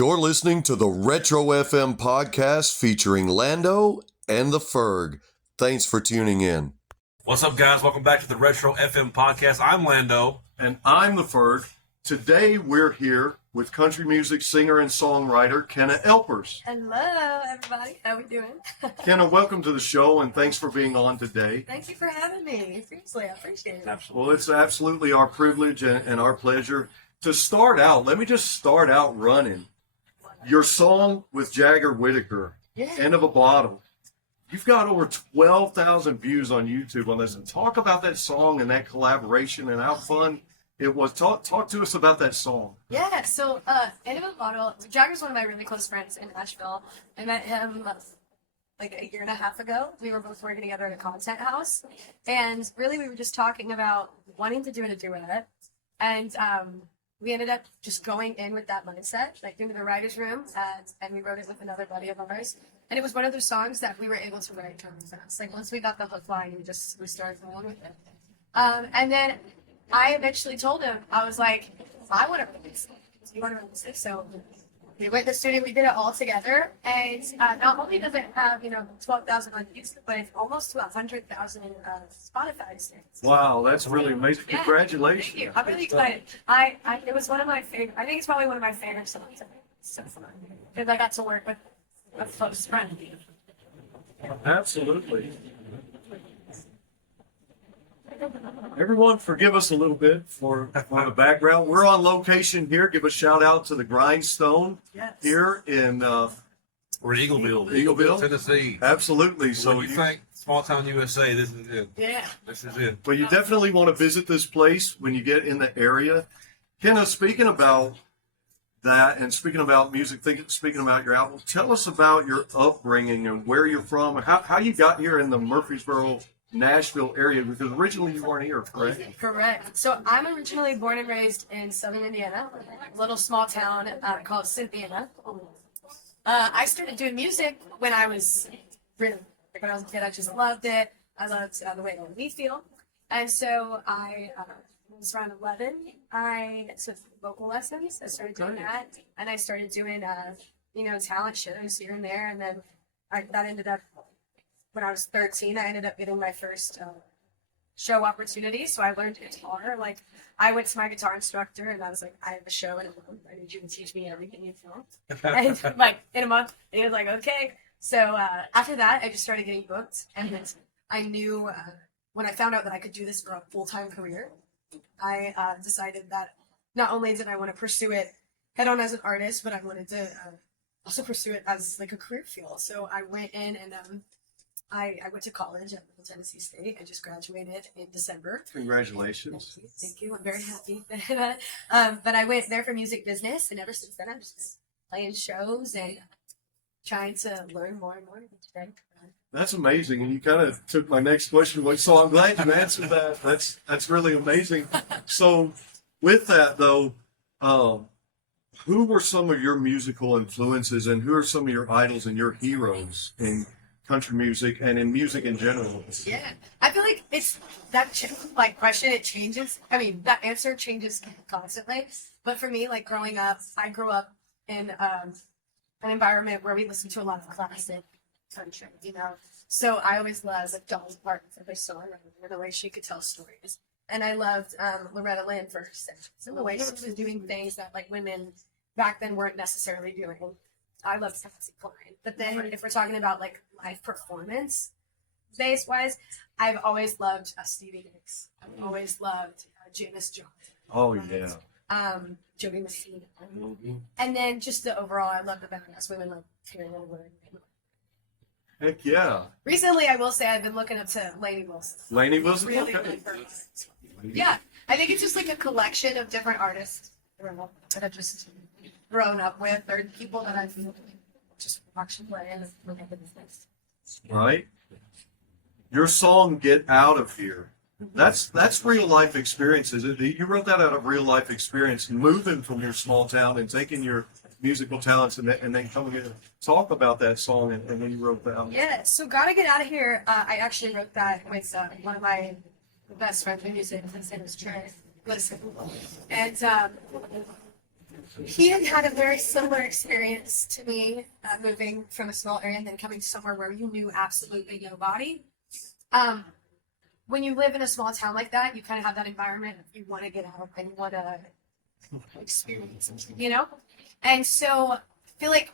You're listening to the Retro FM podcast featuring Lando and the Ferg. Thanks for tuning in. What's up, guys? Welcome back to the Retro FM podcast. I'm Lando. And I'm the Ferg. Today we're here with country music singer and songwriter Kenna Elpers. Hello, everybody. How we doing? Kenna, welcome to the show and thanks for being on today. Thank you for having me. Seriously, I appreciate it. Absolutely. Well, it's absolutely our privilege and our pleasure. To start out, let me just start out running. Your song with Jagger Whittaker, End of a Bottle. You've got over 12,000 views on YouTube on this. And talk about that song and that collaboration and how fun it was. Talk to us about that song. Yeah, so End of a Bottle, Jagger's one of my really close friends in Nashville. I met him like a year and a half ago. We were both working together at a content house. And really we were just talking about wanting to do a duet. And we ended up just going in with that mindset, like into the writer's room, and we wrote it with another buddy of ours. And it was one of those songs that we were able to write really fast. Like once we got the hook line, we started rolling with it. And then I eventually told him, I was like, I want to release it. Do you want to release it? So we went to the studio, we did it all together. And not only does it have, 12,000 on YouTube, but it's almost to 100,000 Spotify streams. Wow, that's really amazing. Yeah, Congratulations. thank you. I'm really excited. It was one of my favorite, I think it's probably one of my favorite songs. It's so fun. Because I got to work with a close friend. Absolutely. Everyone, forgive us a little bit for the background. We're on location here. Give a shout out to the Grindstone here in We're in Eagleville, Tennessee. Absolutely. So So you think small town USA, this is it. Yeah. This is it. But you definitely want to visit this place when you get in the area. Kenna, speaking about that and speaking about music, speaking about your album, tell us about your upbringing and where you're from and how you got here in the Murfreesboro, Nashville area, because originally you weren't here, correct? Correct. So I'm originally born and raised in southern Indiana, a little small town called Cynthiana. I started doing music when I was a kid. I just loved it. I loved the way it made me feel. And so I was around 11. I took vocal lessons. I started doing that. And I started doing, talent shows here and there. And then that ended up, when I was 13, I ended up getting my first show opportunity. So I learned guitar. Like, I went to my guitar instructor and I was like, I have a show in a month. I need you to teach me everything you know. And like, in a month, and he was like, okay. So after that, I just started getting booked. And then I knew when I found out that I could do this for a full-time career, I decided that not only did I want to pursue it head on as an artist, but I wanted to also pursue it as like a career field. So I went in and I went to college at Middle Tennessee State. I just graduated in December. Congratulations. Thank you. I'm very happy. But I went there for music business, and ever since then, I've just been playing shows and trying to learn more and more each day. That's amazing. And you kind of took my next question. So I'm glad you answered that. That's really amazing. So with that, though, who were some of your musical influences and who are some of your idols and your heroes in country music and in music in general? Yeah, I feel like it's that question. It changes. I mean, that answer changes constantly. But for me, like growing up, I grew up in an environment where we listened to a lot of classic country. So I always loved like Dolly Parton for her songwriting and the way she could tell stories. And I loved Loretta Lynn for her sense and the way she was doing things that like women back then weren't necessarily doing. I love Patsy Cline. But then if we're talking about like live performance base wise, I've always loved Stevie Nicks. I've always loved Janis Joplin. Oh, yeah. Jody Messina. And then just the overall, I love the badass women like Carrie Underwood. Heck yeah. Recently, I will say I've been looking up to Lainey Wilson. Lainey Wilson? Really Okay. good person. Yeah, I think it's just like a collection of different artists that I've just grown up with, or people that I've just watched play and remember these things. Right? Your song "Get Out of Here." That's real life experiences. You wrote that out of real life experience, moving from your small town and taking your musical talents and then coming in and talk about that song and then you wrote that. Yeah, so Gotta Get Out of Here, I actually wrote that with one of my best friends in music. His name is Trey. Listen. And he had a very similar experience to me, moving from a small area and then coming to somewhere where you knew absolutely nobody. When you live in a small town like that, you kind of have that environment. You want to get out and you want to experience something, you know? And so I feel like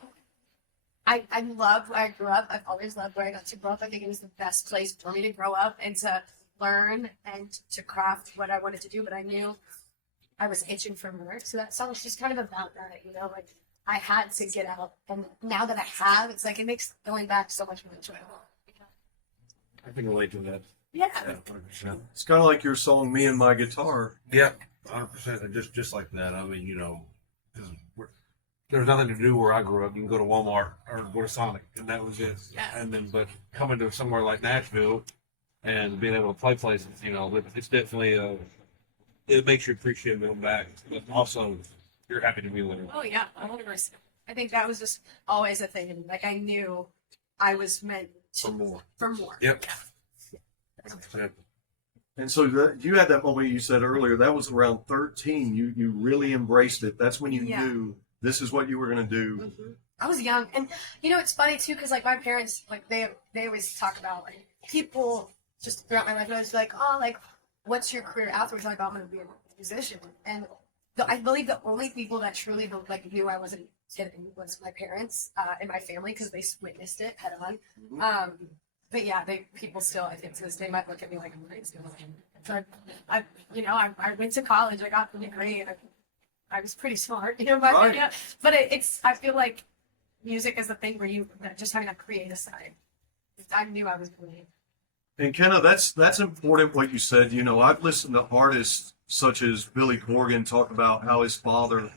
I love where I grew up. I've always loved where I got to grow up. I think it was the best place for me to grow up and to learn and to craft what I wanted to do. But I knew I was itching for more. So that song was just kind of about that, you know? Like, I had to get out. And now that I have, it's like it makes going back so much more enjoyable. I can relate to that. Yeah. 100%. It's kind of like your song "Me and My Guitar." Yeah, 100%. And just like that. I mean, you know, 'cause there's nothing to do where I grew up. You can go to Walmart or go to Sonic, and that was it. Yeah. And then, but coming to somewhere like Nashville and being able to play places, you know, it's definitely it makes you appreciate going back. But also, you're happy to be there. Oh yeah, 100%. I think that was just always a thing. Like I knew I was meant For more. for more. Yep. Yeah. 100%. And so you had that moment you said earlier. That was around 13. You really embraced it. That's when you Yeah. knew this is what you were going to do. Mm-hmm. I was young, and you know it's funny too because like my parents, like they always talk about like people just throughout my life. I was like, oh, like what's your career afterwards? Like I'm gonna be a musician, and I believe the only people that truly like knew I wasn't kidding was my parents and my family because they witnessed it head on. But yeah, people still I think to this day might look at me like I'm crazy. So I went to college. I got the degree. I was pretty smart, you know, but Right. yeah. But it's I feel like music is the thing where you just having that creative side. I knew I was brilliant. And Kenna, that's important what you said. You know, I've listened to artists such as Billy Corgan talk about how his father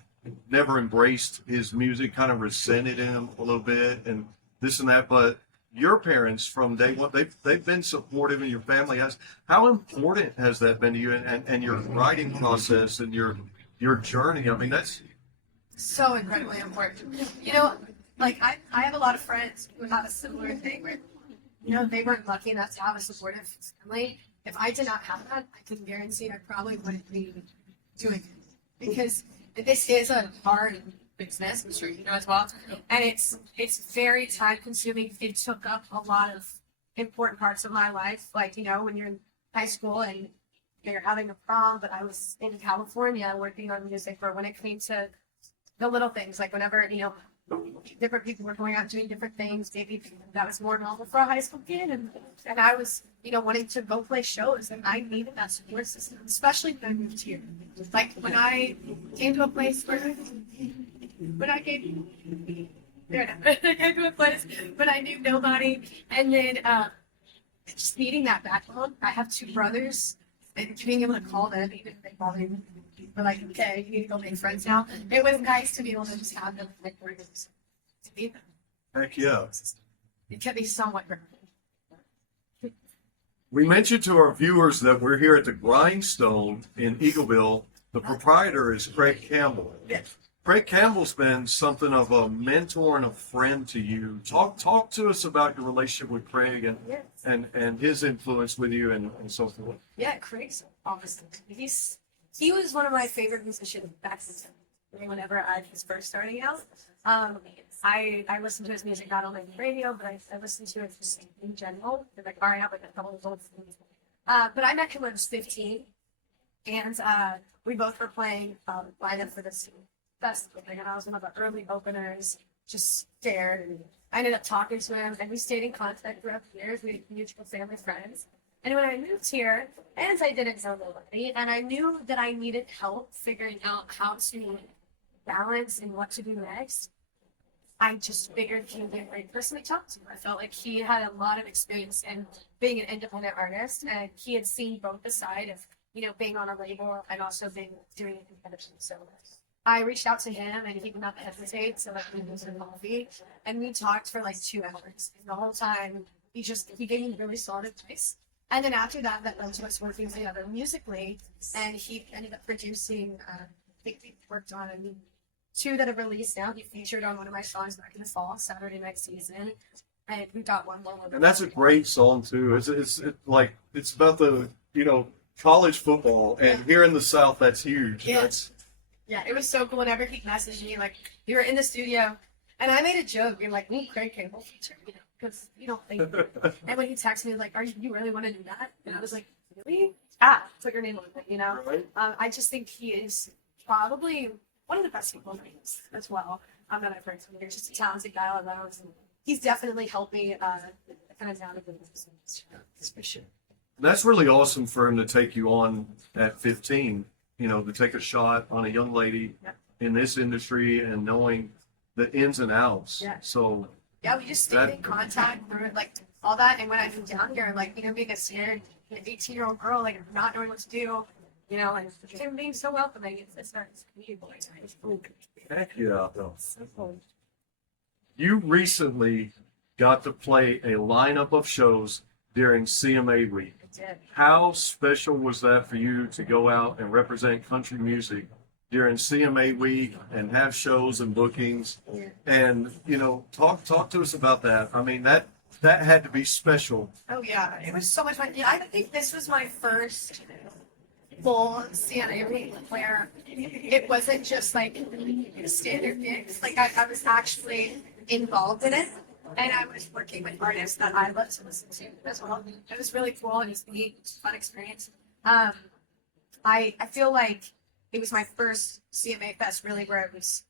never embraced his music, kind of resented him a little bit and this and that. But your parents from day one, they've been supportive and your family has. How important has that been to you and your writing process and your journey? I mean, that's So incredibly important. You know, like I have a lot of friends who have a similar thing where, you know, they weren't lucky enough to have a supportive family. If I did not have that, I can guarantee I probably wouldn't be doing it because this is a hard business. I'm sure you know as well, and it's very time consuming. It took up a lot of important parts of my life. Like you know, when you're in high school and you're having a prom, but I was in California working on music. Or when it came to the little things, like whenever you know. Different people were going out doing different things. Maybe that was more normal for a high school kid, and I was, you know, wanting to go play shows, and I needed that support system, especially when I moved here. Like when I came to a place where, when I came, there I came to a place when I knew nobody, and then just needing that backbone. I have two brothers, and being able to call them, even if they call me. We're like, okay, you need to go make friends now. It was nice to be able to just have them like words to be them. heck yeah. It can be somewhat grounding. We mentioned to our viewers that we're here at the Grindstone in Eagleville. The proprietor is Craig Campbell. Yes. Craig Campbell's been something of a mentor and a friend to you. Talk to us about your relationship with Craig Yes. and his influence with you and so forth. Yeah, Craig's awesome. He was one of my favorite musicians back then. Whenever I was first starting out, I listened to his music not only on the radio, but I listened to it just in general. Like, all right, I have like a couple of old things. But I met him when I was 15, and we both were playing lineup for this festival. And I was one of the early openers. Just scared, and I ended up talking to him, and we stayed in contact throughout the years. We had mutual family friends. And when I moved here, and I didn't know nobody, and I knew that I needed help figuring out how to balance and what to do next, I just figured he would be a great person to talk to. I felt like he had a lot of experience in being an independent artist, and he had seen both the side of, you know, being on a label and also doing it independently. So I reached out to him, and he did not hesitate to let me use a coffee, and we talked for like 2 hours. And the whole time, he gave me really solid advice. And then after that led to us working together musically, and he ended up producing, I think we worked on 2 that have released now. He featured on one of my songs back in the fall, Saturday Night Season, and we got one more. And that's a great song too. It's about the college football, and here in the South that's huge. Yeah. Yeah, it was so cool. Whenever he messaged me, like, you were in the studio, and I made a joke, being like, Craig Campbell feature, because you don't think. And when he texted me, like, you really want to do that? And I was like, really? Put your name on it, Right. I just think he is probably one of the best people names as well. That I've heard from. He's just a talented guy all around, and he's definitely helped me kind of navigate this for sure. That's really awesome for him to take you on at 15, to take a shot on a young lady in this industry and knowing the ins and outs. Yeah. So yeah, we just stayed in contact through like all that. And when I moved down here, like, being a scared 18-year-old girl, like not knowing what to do, and him being so welcoming, it's nice. heck yeah. So cool. You recently got to play a lineup of shows during CMA week. I did. How special was that for you to go out and represent country music during CMA week and have shows and bookings? Yeah. And talk to us about that. I mean, that had to be special. Oh yeah, it was so much fun. Yeah, I think this was my first full CNA week where it wasn't just like standard gigs. Like I was actually involved in it, and I was working with artists that I love to listen to as well. It was really cool and it was neat. It was a fun experience. I feel like it was my first CMA Fest really where it was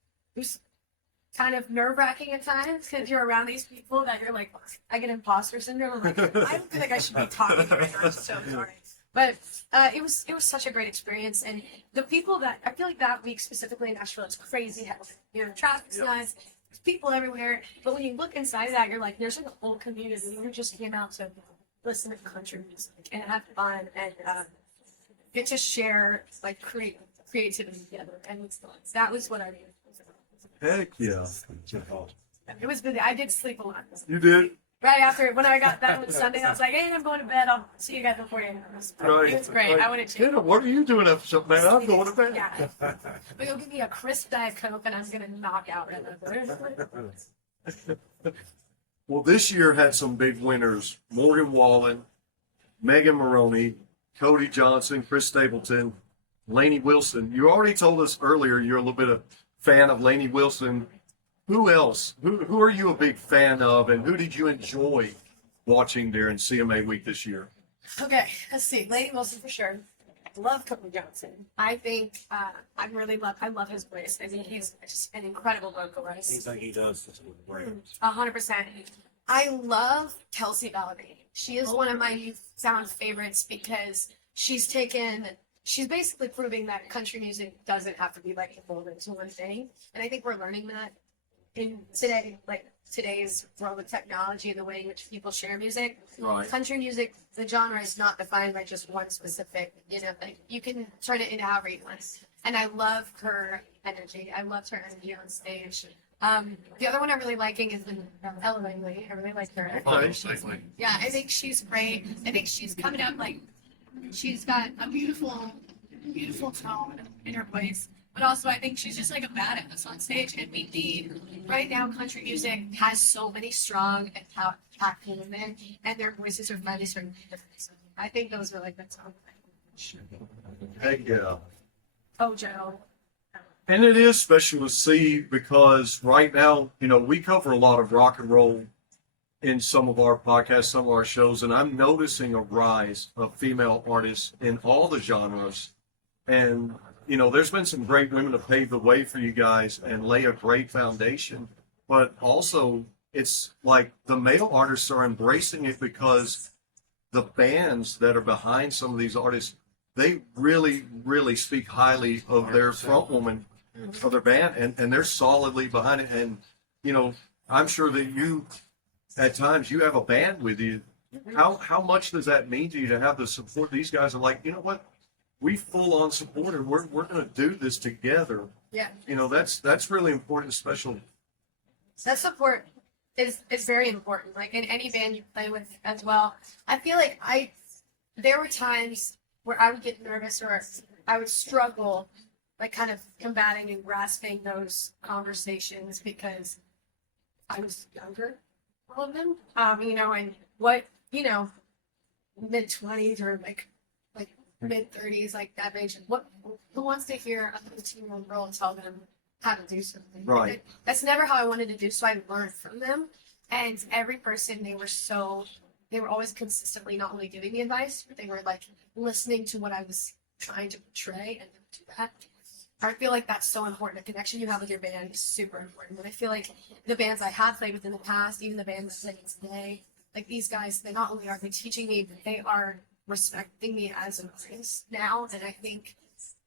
kind of nerve-wracking at times because you're around these people that you're like, I get imposter syndrome. I'm like, I don't feel like I should be talking right now. I'm so sorry. But it was such a great experience, and the people that I feel like that week specifically in Nashville, it's crazy how traffic's nuts, there's people everywhere. But when you look inside that, you're like, there's like a whole community who just came out to listen to country music and have fun and get to share like creativity together, and that was what I mean. Heck yeah. It was busy. I did sleep a lot. You did? Right after, when I got done with Sunday, I was like, hey, I'm going to bed. I'll see you guys before you. Right. It was great. Right. I wanted to. Kenna, what are you doing up so man? I'm going to bed. Yeah. But you'll give me a crisp Diet Coke and I'm going to knock out right now. Well, this year had some big winners. Morgan Wallen, Megan Maroney, Cody Johnson, Chris Stapleton, Lainey Wilson. You already told us earlier you're a little bit of fan of Lainey Wilson. Who else? Who are you a big fan of, and who did you enjoy watching during CMA week this year? Okay, let's see. Lady Wilson for sure. Love Cody Johnson. I think I love his voice. I think he's just an incredible vocalist. Things like he does. That's great. 100%. I love Kelsey Ballerini. She is one of my youth sound favorites because she's basically proving that country music doesn't have to be like a folded into one thing. And I think we're learning that in today's world of technology and the way in which people share music. Right. Country music, the genre is not defined by just one specific, like you can turn it into however you want. And I love her energy. I loved her energy on stage. The other one I'm really liking is Ella Langley. I really like her. Yeah, I think she's great. I think she's coming up she's got a beautiful tone in her voice. But also, I think she's just like a badass on stage. And we need, right now, country music has so many strong and impactful women, and their voices are very different. I think those are like the top. Heck yeah. Oh, Joe. And it is special to see because right now, we cover a lot of rock and roll in some of our podcasts, some of our shows, and I'm noticing a rise of female artists in all the genres. And there's been some great women to pave the way for you guys and lay a great foundation. But also, it's like the male artists are embracing it because the bands that are behind some of these artists, they really, really speak highly of their front woman, of their band, and they're solidly behind it. And, I'm sure that you, at times, you have a band with you. How much does that mean to you to have the support? These guys are like, you know what? We full on support her. We're going to do this together. Yeah. That's really important, special. That support is very important. Like in any band you play with as well. I feel like there were times where I would get nervous or I would struggle, like kind of combating and grasping those conversations because I was younger, all of them. And what, mid-20s or like mid-30s, like that age. Who wants to hear a 15-year-old girl tell them how to do something? Right. That's never how I wanted to do, so I learned from them. And every person, they were always consistently not only giving me advice, but they were like listening to what I was trying to portray and do that. I feel like that's so important. The connection you have with your band is super important. And I feel like the bands I have played with in the past, even the bands that I play today, like these guys, they not only are they teaching me, but they are respecting me as an artist now. And I think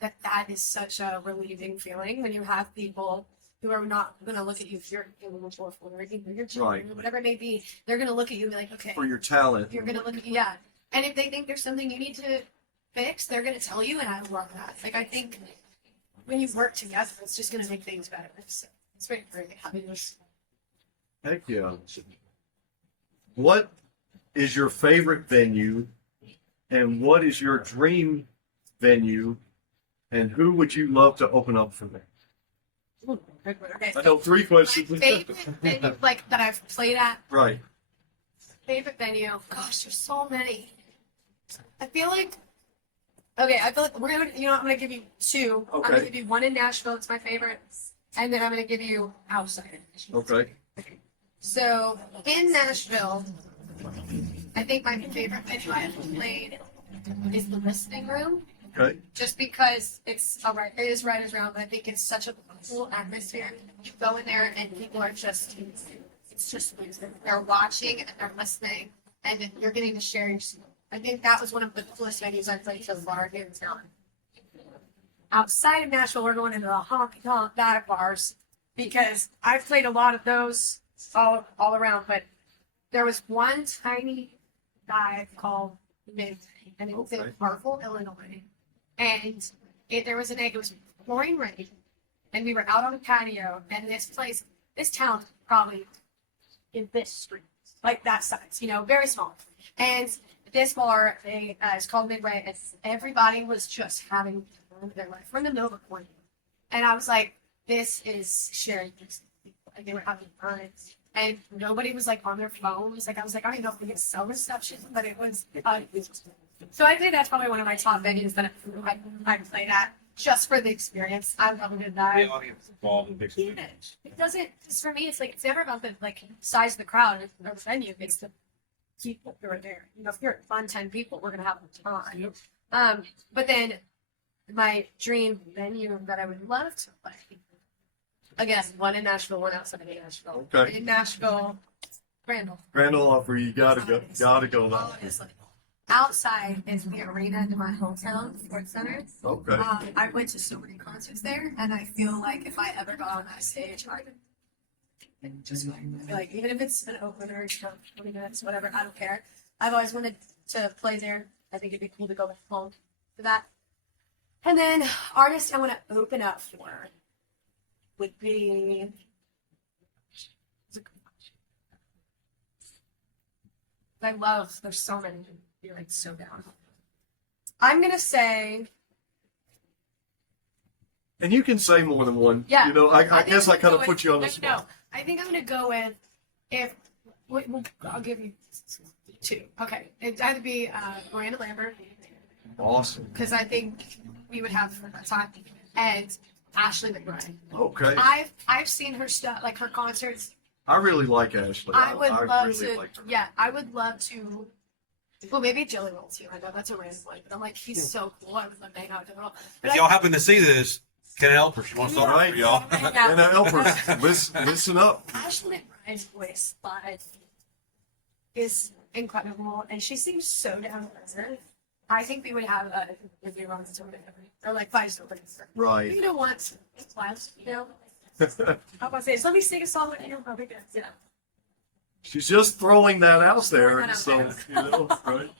that is such a relieving feeling when you have people who are not going to look at you if you're individual or you're children, or whatever it may be. They're going to look at you and be like, okay, For your talent. you're going to look at you, yeah. And if they think there's something you need to fix, they're going to tell you, and I love that. Like, I think when you work together, it's just going to make things better. So it's very great having this. Heck yeah. What is your favorite venue, and what is your dream venue, and who would you love to open up for there? Okay, I know 3 my questions. favorite venue, like, that I've played at, Right. favorite venue, gosh, there's so many. I feel like we're gonna, I'm gonna give you two. I'm gonna Okay. give you one in Nashville, it's my favorite, and then I'm gonna give you outside. Okay. So in Nashville, I think my favorite venue I have played is the Listening Room, Okay. just because it is Writers Round, but I think it's such a cool atmosphere. You go in there and people are just, it's just music. They're watching and they're listening, and then you're getting to share your story. I think that was one of the coolest venues I've played so far here in town. Outside of Nashville, we're going into the honky tonk dive bars because I've played a lot of those all around, but there was one tiny dive called Midway, and it was in Okay. Hartford, Illinois. And there was an egg, it was pouring rain, and we were out on a patio, and this town probably in this street, like that size, very small. And this bar, it's called Midway, and everybody was just having their life. We're in the Nova Corner. And I was like, this is sharing this. Like, they were having fun. And nobody was like on their phones. Like, I was like, I don't even know if we get cell reception, but it was. So I think that's probably one of my top venues that I played at just for the experience. I love a good The dive. audience involved in big It doesn't, because for me, it's never about the size of the crowd or the venue. It's the people who are there. If you're fun 10 people, we're gonna have a time. But then my dream venue that I would love to play. Again, one in Nashville, one outside of Nashville. Okay. In Nashville, Randall. Randall Offer, you gotta go now. Honestly. Outside is the arena in my hometown, Sports Center. Okay. I went to so many concerts there, and I feel like if I ever got on that stage, I would just like, even if it's an opener, 20 minutes, whatever, I don't care. I've always wanted to play there. I think it'd be cool to go back home for that. And then artists I want to open up for would be. There's so many. You're like so down. I'm gonna say. And you can say more than one. Yeah. I guess I think kind I'm of gonna put go you on the with- spot. No, I think I'm gonna go with I'll give you two. Okay, it'd either be Miranda Lambert, Awesome. because I think we would have a time, and Ashley McBride. Okay. I've seen her stuff, like her concerts. I really like Ashley. I would love really to. like her. Yeah, I would love to. Well, maybe Jelly Roll too. I know that's a random one, but I'm like, he's so cool. I would love to hang out with him. If y'all happen to see this, Kenna Elpers, she wants to All right. for y'all. And Elpers, listen up. Ashley McBride's voice live is incredible, and she seems so down to earth. I think we would have a review on the or like 5 stories. Right. Once it's live, How about say, let me sing a song with you. Probably good. Yeah. She's just throwing that out there. Throwing that out So, there. right?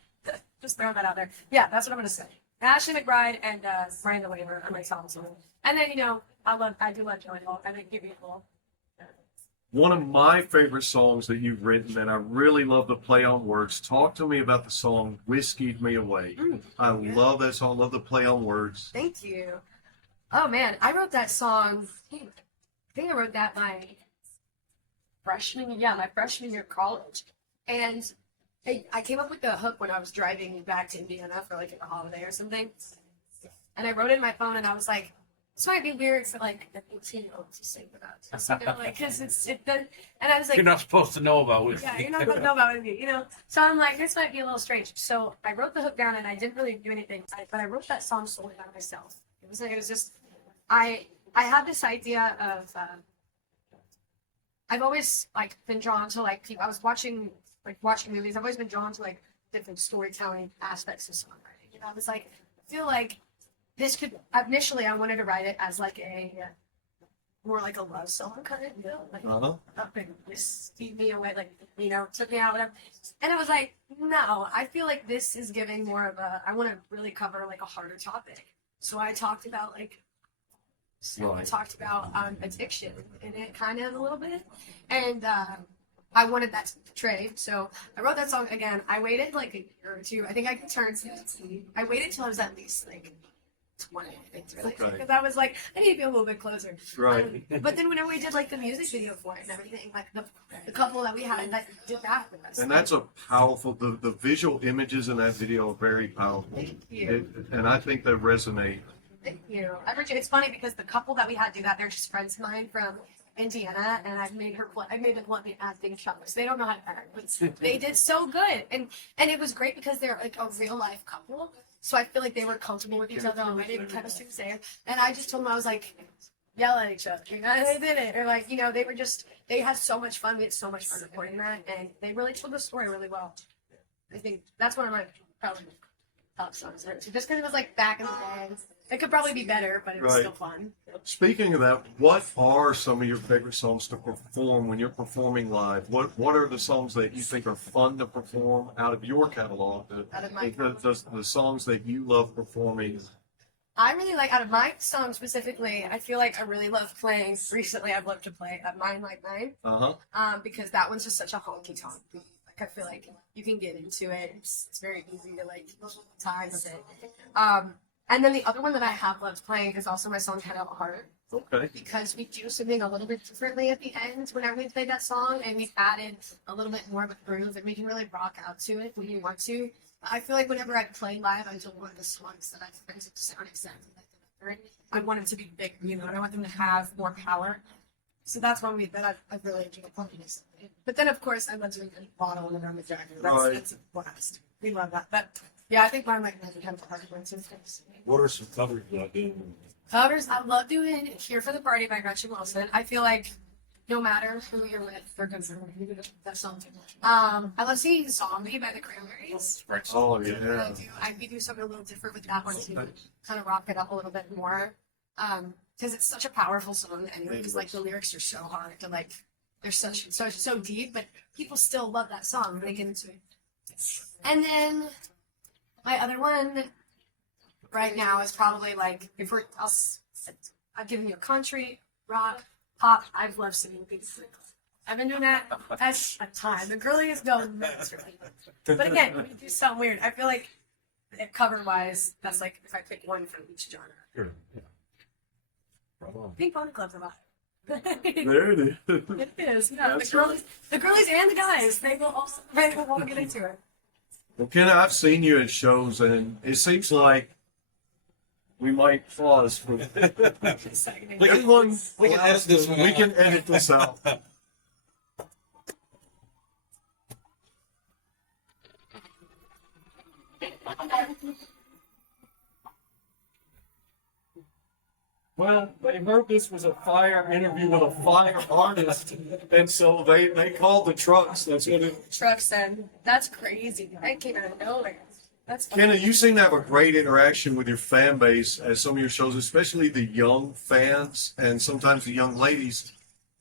Just throwing that out there. Yeah, that's what I'm gonna say. Ashley McBride and Miranda Lambert are my songs. And then I do love Joey Hall. I think you'd be cool. One of my favorite songs that you've written, and I really love the play on words. Talk to me about the song "Whiskeyed Me Away." I love that song. Love the play on words. Thank you. Oh man, I wrote that song. I think I wrote that my freshman year of college, and I came up with the hook when I was driving back to Indiana for like a holiday or something, and I wrote it in my phone, and I was like, "This might be weird for like an 18-year-old to sing about, you know, like because it does." And I was like, You're not supposed to know about whiskey. "Yeah, you're not gonna know about it, you know." So I'm like, "This might be a little strange." So I wrote the hook down, and I didn't really do anything, but I wrote that song solely by myself. It was just I had this idea of. I've always like been drawn to like people. I was watching movies. I've always been drawn to like different storytelling aspects of songwriting. And I was like, I feel like this could. Initially, I wanted to write it as like a more like a love song kind of deal, like up and just keep me away, like you know, took me out, whatever. And I was like, no, I feel like this is giving more of a. I want to really cover like a harder topic. So I talked about like. So I talked about addiction in it kind of a little bit. And I wanted that to be portrayed. So I wrote that song again. I waited like a year or two. I think I could turn 16. I waited till I was at least like 20, I think, to really because I was like, I need to be a little bit closer. Right. But then whenever we did like the music video for it and everything, like the couple that we had that did that with us. And that's a powerful, the visual images in that video are very powerful. Thank you. And I think they resonate. You know, it's funny because the couple that we had do that, they're just friends of mine from Indiana, and I made them let me acting shows. They don't know how to act, but they did so good, and it was great because they're like a real life couple. So I feel like they were comfortable with each other already, and chemistry was there. And I just told them I was like, yell at each other, you know, and they did it, or like you know, they had so much fun. We had so much fun recording that, and they really told the story really well. I think that's one of my probably top songs. Just because it was like back in the day. It could probably be better, but it was still fun. Speaking of that, what are some of your favorite songs to perform when you're performing live? What are the songs that you think are fun to perform out of your catalog? Out of my catalog. The songs that you love performing. I really like, out of my songs specifically, I feel like I really love playing, recently I've loved to play Mine Like Mine. Because that one's just such a honky tonk beat. Like I feel like you can get into it. It's very easy to like time with it. And then the other one that I have loved playing is also my song Head Out Heart. Okay. Because we do something a little bit differently at the end whenever we play that song, and we've added a little bit more of a groove, and we can really rock out to it when you want to. I feel like whenever I play live, I don't want the songs that I've played to sound exactly like the record. I want them to be big, you know, and I want them to have more power. So that's one that I've really enjoyed playing recently. But then, of course, I love doing the bottle and the Roman Dragon. That's a blast. We love that. But yeah, I think Mine Like Mine would have a hard one too. What are some covers you like doing? Covers, I love doing Here for the Party by Gretchen Wilson. I feel like no matter who you're with, they're good for me. That song too. I love singing Zombie by the Cranberries. Oh, yeah. We do something a little different with that one too. Kind of rock it up a little bit more. Because it's such a powerful song anyway, because like the lyrics are so hard to like, they're so deep, but people still love that song when they get into it. And then my other one right now is probably like, I've given you country, rock, pop. I've loved singing these. I've been doing that as a time. The girlies go nuts, really. But again, when you do something weird, I feel like cover-wise, that's like if I pick one from each genre. Sure. Yeah. Pink Pony Club's a lot. There it is. It is. Yeah, the girlies and the guys, they will all get into it. Well, Kenna, I've seen you at shows, and it seems like we might pause for everyone. We can edit this one out. We can edit this out. Well, they heard this was a fire interview with a fire artist, and so they called the trucks. That's what it. Trucks, and that's crazy. I came out of nowhere. That's funny. Kenna, you seem to have a great interaction with your fan base at some of your shows, especially the young fans and sometimes the young ladies.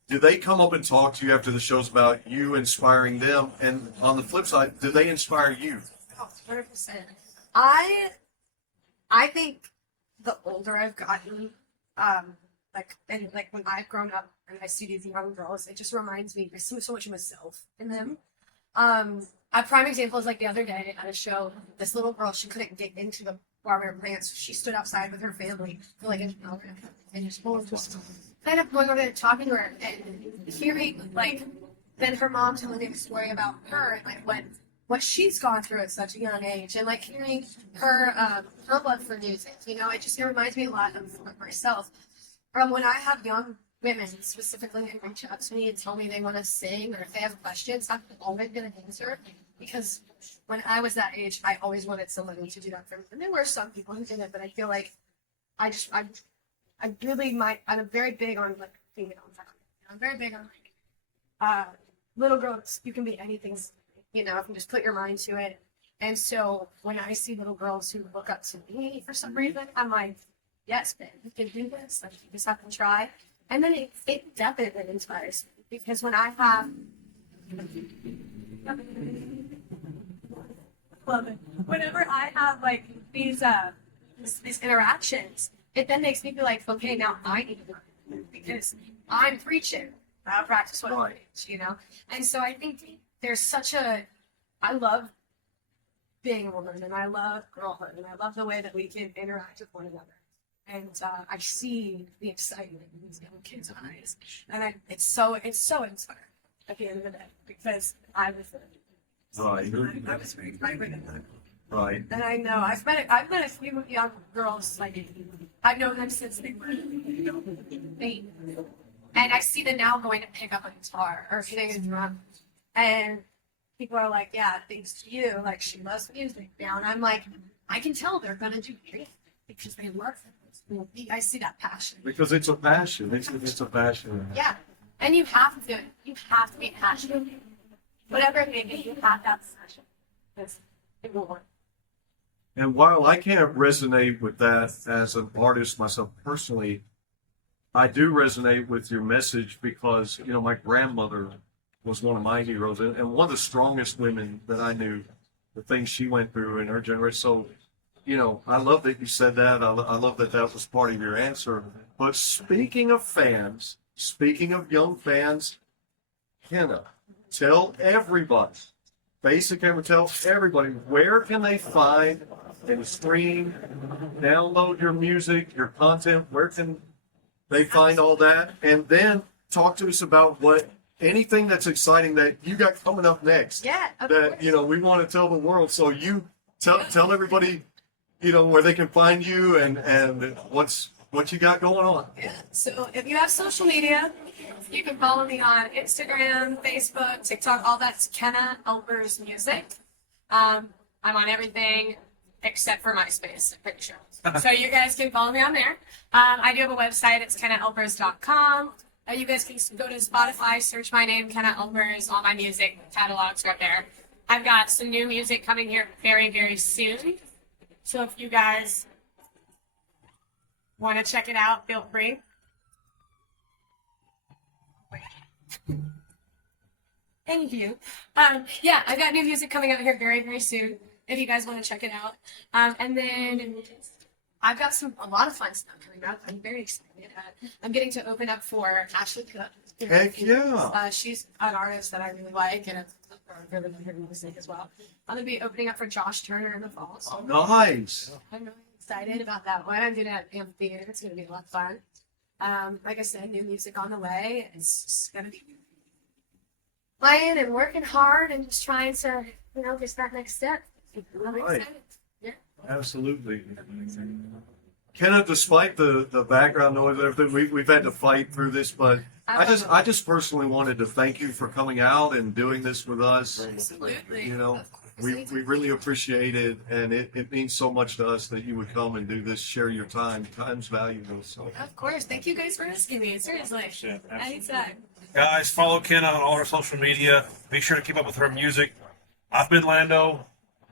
Do they come up and talk to you after the shows about you inspiring them? And on the flip side, do they inspire you? Oh, 100%. I think the older I've gotten, like when I've grown up and I see these young girls, it just reminds me, I see so much of myself in them. A prime example is like the other day at a show, this little girl, she couldn't get into the barber plant, so she stood outside with her family for like an hour and just kind of going over there talking to her and hearing like then her mom telling me a story about her and like what she's gone through at such a young age, and like hearing her her love for music. You know, it reminds me a lot of myself. From when I have young women specifically who reach out to me and tell me they want to sing or if they have questions, I'm always going to answer, because when I was that age, I always wanted somebody to do that for me. And there were some people who did it, but I feel like I'm very big on like female. I'm very big on like little girls. You can be anything, you know, if you just put your mind to it. And so when I see little girls who look up to me for some reason, I'm like, yes, babe, you can do this. Like, you just have to try. And then it definitely inspires me, because when I have love it. Whenever I have like these interactions, it then makes me feel like, okay, now I need to learn, because I'm preaching. I practice what I preach, you know. And so I think there's I love being a woman, and I love girlhood, and I love the way that we can interact with one another. And I see the excitement in these young kids' eyes, and it's so inspiring at the end of the day, because I was very vibrant in that. Right. And I know I've met a few young girls, like I've known them since they were 8, and I see them now going to pick up a guitar or hitting a drum, and people are like, "Yeah, thanks to you, like she loves music now," and I'm like, I can tell they're gonna do great because they love it. I see that passion. Because it's a passion. It's a passion. Yeah, and you have to be passionate. Whatever it may be, you have that passion. Because it will work. And while I can't resonate with that as an artist myself personally, I do resonate with your message, because, you know, my grandmother was one of my heroes, and one of the strongest women that I knew, the things she went through in her generation. So, you know, I love that you said that. I love that that was part of your answer. But speaking of fans, speaking of young fans, Kenna, tell everybody, tell everybody, where can they find and stream, download your music, your content? Where can they find all that? And then talk to us about anything that's exciting that you got coming up next. Yeah, of that course. you know we want to tell the world. So you tell everybody, you know, where they can find you and what you got going on. Yeah. So if you have social media, you can follow me on Instagram, Facebook, TikTok, all that's Kenna Elpers Music. I'm on everything except for MySpace, I'm pretty sure. So you guys can follow me on there. I do have a website, it's KennaElpers.com. You guys can go to Spotify, search my name, Kenna Elpers. All my music catalogs right there. I've got some new music coming here very, very soon. So if you guys want to check it out, feel free. Thank you. Yeah, I've got new music coming out here very, very soon, if you guys want to check it out. And then I've got a lot of fun stuff coming up. I'm very excited. I'm getting to open up for Ashley Cook. Heck yeah. She's an artist that I really like, and I really like her music as well. I'm going to be opening up for Josh Turner in the fall. So Nice. I'm really excited about that one. I'm doing it at Amphitheater. It's going to be a lot of fun. Like I said, new music on the way. It's just going to be playing and working hard and just trying to, you know, get that next step. I'm really Right. excited. Yeah. Absolutely. Kenna, despite the background noise and everything, we've had to fight through this, but I just personally wanted to thank you for coming out and doing this with us. Absolutely. You know, Of course. we really appreciate it, and it means so much to us that you would come and do this, share your time. Time's valuable. So Of course. Thank you guys for asking me. Seriously. Yeah, absolutely. Anytime. Guys, follow Kenna on all her social media. Be sure to keep up with her music. I've been Lando.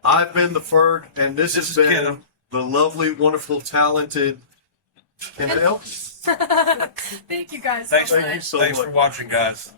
I've been the Ferg, and this has is been Kenna. the lovely, wonderful, talented Kenna Elpers. Thank you guys Thanks, so Thank you much. so Thanks much. for watching, guys.